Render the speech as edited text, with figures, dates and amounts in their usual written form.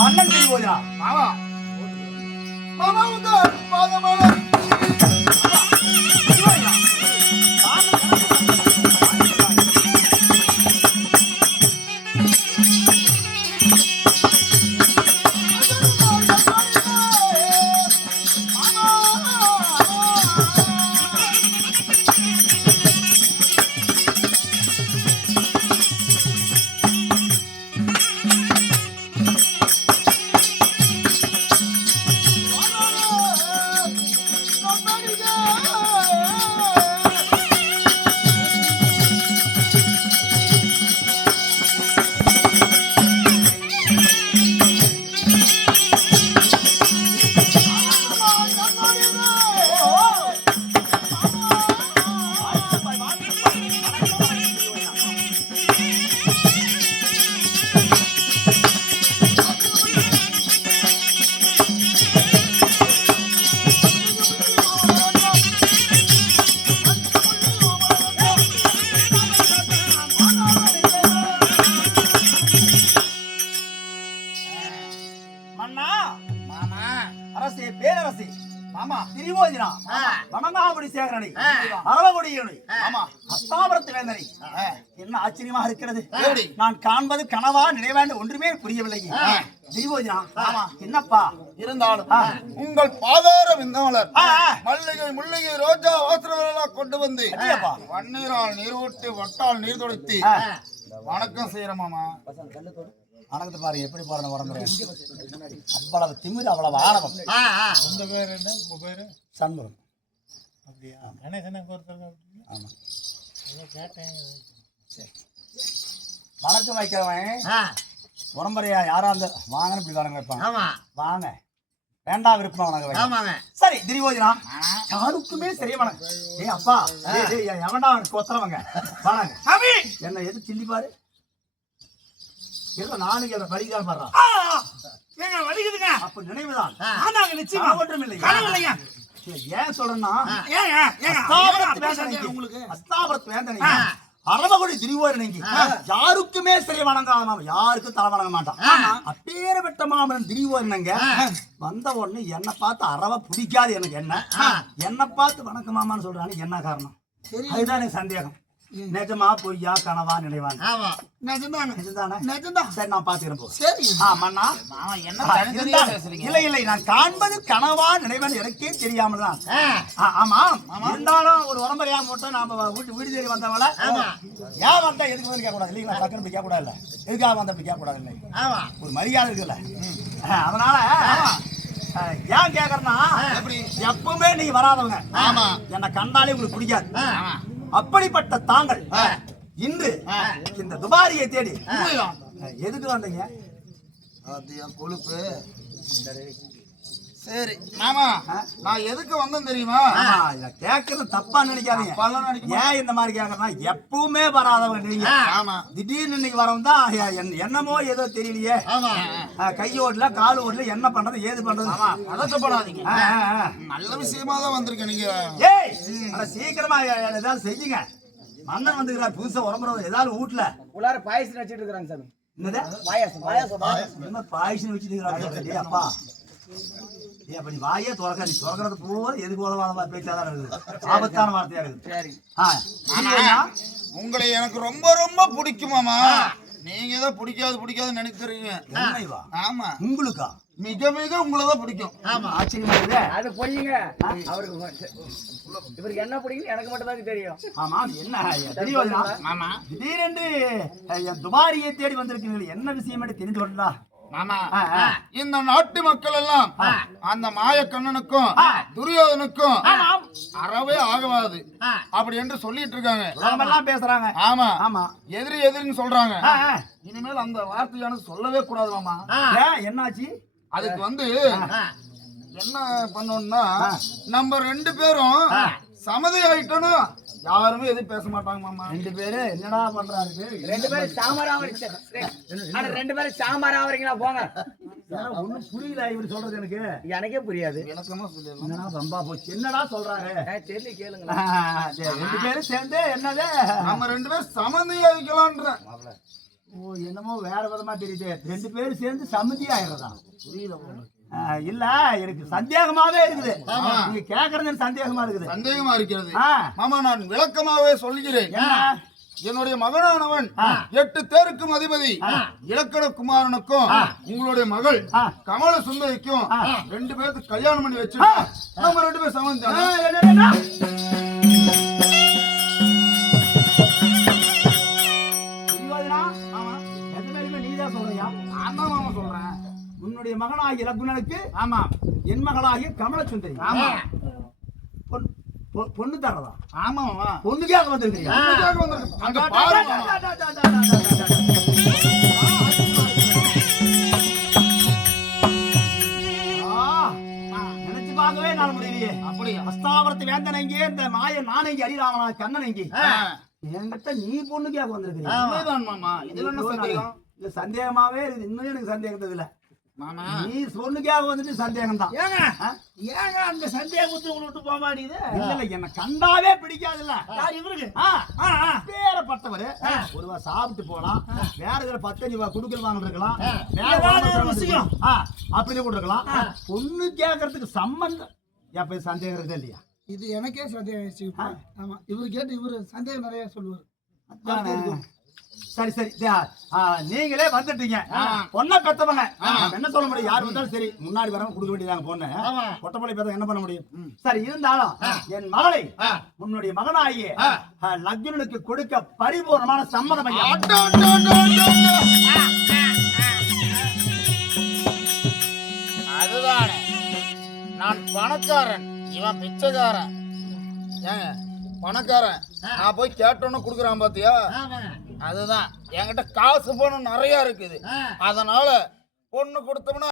மன்னன் திருவோஜனா மாமா மாமா உங்கள் பாதமலர் என்ன ஆச்சரியமா இருக்கிறது. நான் காண்பது கனவா நினைவாண்டு ஒன்றுமே புரியவில்லை. திரிவோஜனா என்னப்பா இருந்தாலும் உங்கள் பாதார விந்தமலர் மல்லிகை முல்லிகை ரோஜா வாசனெல்லாம் கொண்டு வந்து வண்ணீரால் நீர் ஊட்டி வட்டால் நீர் தொடுத்தி வணக்கம் செய்யற மாமா. வணக்கத்தை பாருங்க எப்படி பாருங்க உடம்பு அவ்வளவு திமிரு அவ்வளவு ஆணவம். உங்க பேர் என்ன? உங்க பேரு சண்முகம். அப்படியா? கணேசனுக்கு ஒருத்தர். ஆமா கேட்டேன். வணக்கம் வைக்கிறவன் உடம்பரையா யாரா இருந்தா வாங்கன்னு இப்படி வரங்க வைப்பாங்க. வாங்க வேண்டாம் விருப்பம் வணங்க. சரி திரிவோஜனா யாருக்குமே சரி வணக்கம். ஏ அப்பா எவன்டா கொத்துறவங்க வணங்க. என்ன எது சில்லி பாரு ஏதோ நானுக்கு அதை வலிதான் பாடுறான். ஏங்க வலிக்குதுங்க. அப்ப நினைவுதான். ஆனாங்க நிச்சயமா ஒன்றும் இல்லை. கனவில்லைங்க. ஏன் சொல்றேன்னா உங்களுக்கு அஸ்தாபரத்து வேந்தனைங்க அரவகுடி திரிவோரனைங்க யாருக்குமே சரி வணங்காத யாருக்கும் தலை வணங்க மாட்டான். அப்பேரப்பட்ட மாமன் திரிவோரனங்க வந்த உடனே என்ன பார்த்து அரவ பிடிக்காது. எனக்கு என்ன பார்த்து வணக்க மாமான்னு சொல்றான்னு என்ன காரணம்? அதுதான் எனக்கு சந்தேகம். நிஜமா பொய்யா கனவா நினைவான்? சரி நான் பாத்துக்கிறேன். இல்லை இல்லை நான் காண்பது கனவா நினைவான் எனக்கே தெரியாமல் தான். ஆமா இருந்தாலும் ஒரு உடம்பரையா மட்டும் நாம வீடு தேடி வந்தவள ஏன் வந்தா எதுக்கு வந்து கேட்க கூடாது இல்லைங்களா? டக்குன்னு போய் கேட்க கூடாது இல்ல. எதுக்காக வந்த போய் கேட்க கூடாது இல்லை. ஒரு மரியாதை இருக்குல்ல. அதனால ஏன் கேக்குறேன்னா எப்பவுமே நீங்க வராதவங்க என்ன கண்டாலே உங்களுக்கு பிடிக்காது. அப்படிப்பட்ட தாங்கள் இன்று இந்த துபாரியை தேடி எதுக்கு வந்தீங்க? கொழுப்பு. சரி மாமா நான் எதுக்கு வந்தேன் தெரியுமா? கேக்குறது தப்பா நினைக்காதீங்க. ஏன் இந்த மாதிரி கேக்குறேன்னா எப்பவுமே வராதவங்க நீங்க. திடீர்னு இன்னைக்கு வரவன் தான் என்னமோ ஏதோ தெரியலையே கையோடல கால் ஓடல என்ன பண்றது ஏது பண்றது அதப்படாதீங்க. நல்ல விஷயமா தான் வந்திருக்கேன். நீங்க சீக்கிரமா ஏதாவது செய்யுங்க. மன்னன் வந்துக்கிறார் புதுசா உடம்புறது ஏதாவது வீட்டுல உள்ளார பாயசம் வச்சுட்டு இருக்காங்க சாமி. என்ன பாயசம் வச்சுட்டு அப்பா அப்படி வாயே துறக்க நீ துறக்கிறது பூரா எதுக்கு உதவாத பேச்சாதான் இருக்குது. ஆபத்தான வார்த்தையா இருக்குது. உங்களை எனக்கு ரொம்ப ரொம்ப பிடிக்குமாமா. நீங்க ஏதோ பிடிக்காதுன்னு நினைக்கிறீங்க. ஆமா உங்களுக்கா? மிக மிக உங்களதான் பிடிக்கும். ஆமா ஆச்சரியமா இருக்குது. அது பொய்யுங்க. அவருக்கு இவருக்கு என்ன பிடிக்கும் எனக்கு மட்டும் தான் தெரியும். ஆமா என்ன திடீரென்று துபாரியை தேடி வந்திருக்கீங்க என்ன விஷயம் தெரிஞ்சு கொண்டா? மாமா இந்த நாட்டு மக்கள் எல்லாம் அந்த மாயக்கண்ணனுக்கும் துரியோதனுக்கும் அறவே ஆகவாது அப்படி என்று சொல்லிட்டு இருக்காங்க. பேசுறாங்க. ஆமா ஆமா எதிரின்னு சொல்றாங்க. இனிமேல் அந்த வார்த்தையானது சொல்லவே கூடாது மாமா. என்னாச்சு? அதுக்கு வந்து என்ன பண்ணோம்னா நம்ம 2 பேரும் சமதி ஆயிட்டோம். யாருமே எதுவும் பேச மாட்டாங்க மாமா. 2 பேரு என்னடா பண்றாரு? 2 பேரும் சாம்பாரா வரீங்க. ஆனா 2 பேரும் சாம்பாரா வரீங்களா? போங்க. ஒண்ணும் புரியல இவரு சொல்றது. எனக்கே புரியாது. விளக்கமா சொல்லலாம். என்னடா ரொம்ப போச்சு என்னடா சொல்றாரு? தெரியல கேளுங்க. 2 பேரும் சேர்ந்து என்னது நம்ம 2 பேரும் சமந்தி ஆயிக்கலாம்ன்ற. ஓ என்னமோ வேற விதமா தெரியுது. 2 பேரும் சேர்ந்து சம்மதி ஆயிடுறதா? புரியல. இல்ல எனக்கு சந்தேகமாவே இருக்குது. நீங்க கேக்குறது எனக்கு சந்தேகமா இருக்குது. சந்தேகமா இருக்கிறது மாமா. நான் விளக்கமாவே சொல்கிறேன். என்னுடைய மகனானவன் 8 தேருக்கும் அதிபதி இலக்கண குமாரனுக்கும் உங்களுடைய மகள் கமல சுந்தரிக்கும் 2 பேருக்கு கல்யாணம் பண்ணி வச்சு நம்ம 2 பேரும் சமந்தி. நீதான் சொல்றியா? நான் தான் மாமா சொல்றேன். உன்னுடைய மகனாகிய லக்குனனுக்கு ஆமா என் மகளாகிய கமல சுந்தரி ஆமா பொண்ணு தரதா? ஆமா மாமா. பொண்ணுக்காக வந்திருக்கியா? அங்க பாரு நினைச்சு பார்க்கவே நாள் முடியலையே. அப்படி அஸ்தாவரத்து வேந்தன் எங்கே, இந்த மாய நானங்கி அடிராமனா கண்ணன் எங்கே? என்கிட்ட நீ பொண்ணுக்காக வந்திருக்கியா? மாமா. இதுல என்ன சந்தேகம்? இல்ல சந்தேகமாவே இருக்குது. இன்னும் எனக்கு சந்தேகம் இல்ல மாமா. நீ பொண்ணுக்காக வந்துட்டு சந்தேகம் தான். ஏங்க அந்த சந்தேகத்தை உங்களை விட்டு போக மாட்டேங்குது? இல்ல என்ன கண்டாவே பிடிக்காதுல்ல இவருக்கு பேரப்பட்டவரு. ஒருவா சாப்பிட்டு போலாம், வேற இதுல 15 ரூபாய் குடுக்கல் வாங்க இருக்கலாம், வேற விஷயம் அப்படி கூட இருக்கலாம். பொண்ணு கேட்கறதுக்கு சம்பந்தம் எப்ப சந்தேகம் இருக்குதா இல்லையா? இது எனக்கே சந்தேகம். ஆமா, இவரு கேட்டு இவரு சந்தேகம் நிறைய சொல்லுவாரு. சரி சரி, நீங்களே வந்துட்டீங்க, பொண்ணை பெத்தவங்க, என்ன சொல்ல முடியும்? யாரு வந்தாலும் சரி முன்னாடி வரவங்க கொடுக்க வேண்டியதாங்க பொண்ணு. பொட்டப்பள்ளி பெத்த என்ன பண்ண முடியும்? சரி, இருந்தாலும் என் மகளை உன்னுடைய மகனாகிய லக்னனுக்கு கொடுக்க பரிபூர்ணமான சம்மதம் ஐயா. அதுதானே, நான் பணக்காரன், இவன் பிச்சைக்காரன். ஏங்க பணக்காரன், நான் போய் கேட்டோன்னு குடுக்குறான் பாத்தியா? அதுதான் என்கிட்ட காசு பணம் நிறைய இருக்குது. அதனால பொண்ணு கொடுத்தோம்னா